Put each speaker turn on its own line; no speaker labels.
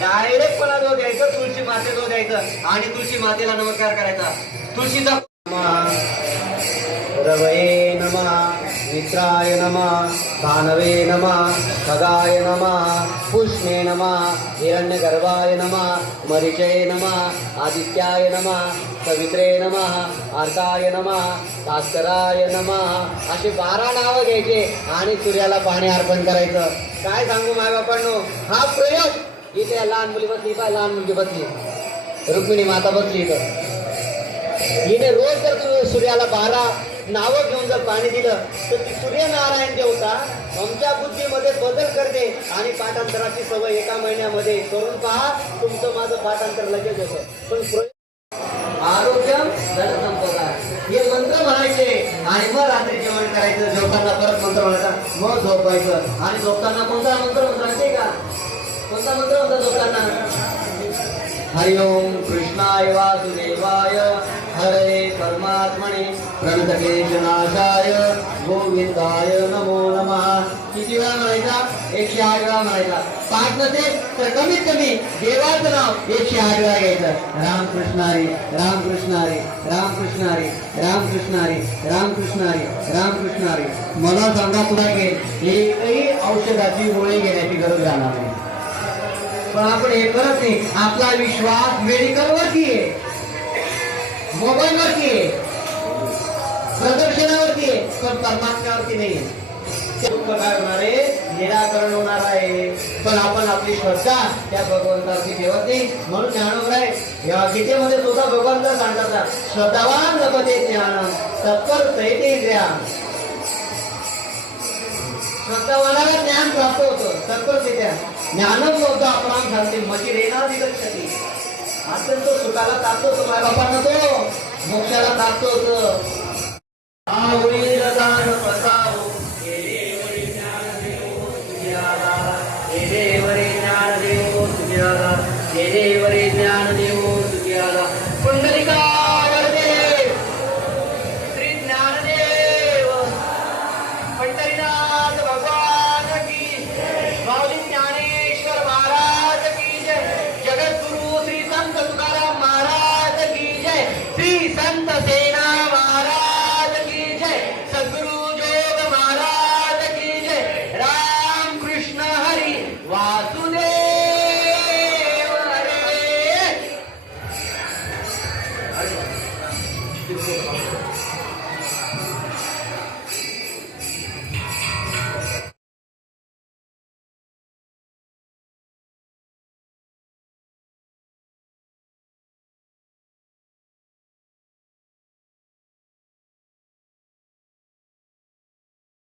Direct जो द्यायचं तुळशी मातेजवळ द्यायचं. आणि तुळशी मातेला नमस्कार करायचा. तुळशीचा रवये नमा. मित्राय नमः भानवे नमः खगाय नमः पुष्णे नमः हिरण्यगर्भाय नमः मरिचये नमः आदित्याय नमः सवित्रे नमः आर्ताय नमः भास्कराय नमः अशी बारा नावं घ्यायचे आणि सूर्याला पाणी अर्पण करायचं. काय सांगू माय बापांनो? हा प्रयोग! इथे लहान मुली बसली का लहान मुलगी बसली. रुक्मिणी माता बसली इथं. हिने रोज जर सूर्याला बारा नावं घेऊन जर पाणी दिलं तर ती सूर्यनारायण देवता आमच्या बुद्धीमध्ये बदल करते. आणि पाठांतराची सवय एका महिन्यामध्ये करून पहा तुमचं माझं पाठांतर लगेच होतं. पण आरोग्य धनसंपदा. हे मंत्र म्हणायचे आणि मग रात्री जेवण करायचं झोपताना परत मंत्र म्हणायचा मग झोपायचं. आणि झोपताना कोणता मंत्र म्हणतो का? कोणता मंत्र होता झोपताना? हरि ओम कृष्णाय वासुदेवाय हरे परमात्मने प्रणतकेशनाशाय गोविंदाय नमो नमः। किती वेळा म्हणायचा? एकशे आठ वेळा म्हणायचा. पाच नसेल तर कमीत कमी देवाचं नाव एकशे आठ वेळा घ्यायचं. रामकृष्ण हरी रामकृष्ण हरी रामकृष्ण हरी रामकृष्ण हरी रामकृष्ण हरी रामकृष्ण हरी. मला सांगा तुला घेईल एकही औषधाची गोळी घेण्याची गरज राहणार नाही. पण आपण हे करत नाही. आपला विश्वास मेडिकलवरती आहे. मोबाईल वरती आहे प्रदर्शनावरती. आहे पण परमात्म्यावरती नाही आहे. काय होणार? आहे निराकरण होणार आहे. पण आपण आपली श्रद्धा त्या भगवंताची ठेवत नाही. म्हणून ज्ञानोबर आहे. या गीतेमध्ये सुद्धा भगवंत सांगतात श्रद्धावान लभते ज्ञान तत्पर सैते ज्ञान. श्रद्धावानाला ज्ञान प्राप्त होतं. तत्पर ते ज्ञान. ज्ञानच होतं आपण सांगते मजी रेणार दिलक्षती अत्यंत सुखाला तापतो होतो माझ्या बापांना तो. मोक्षाला तापतो होतं. आवळी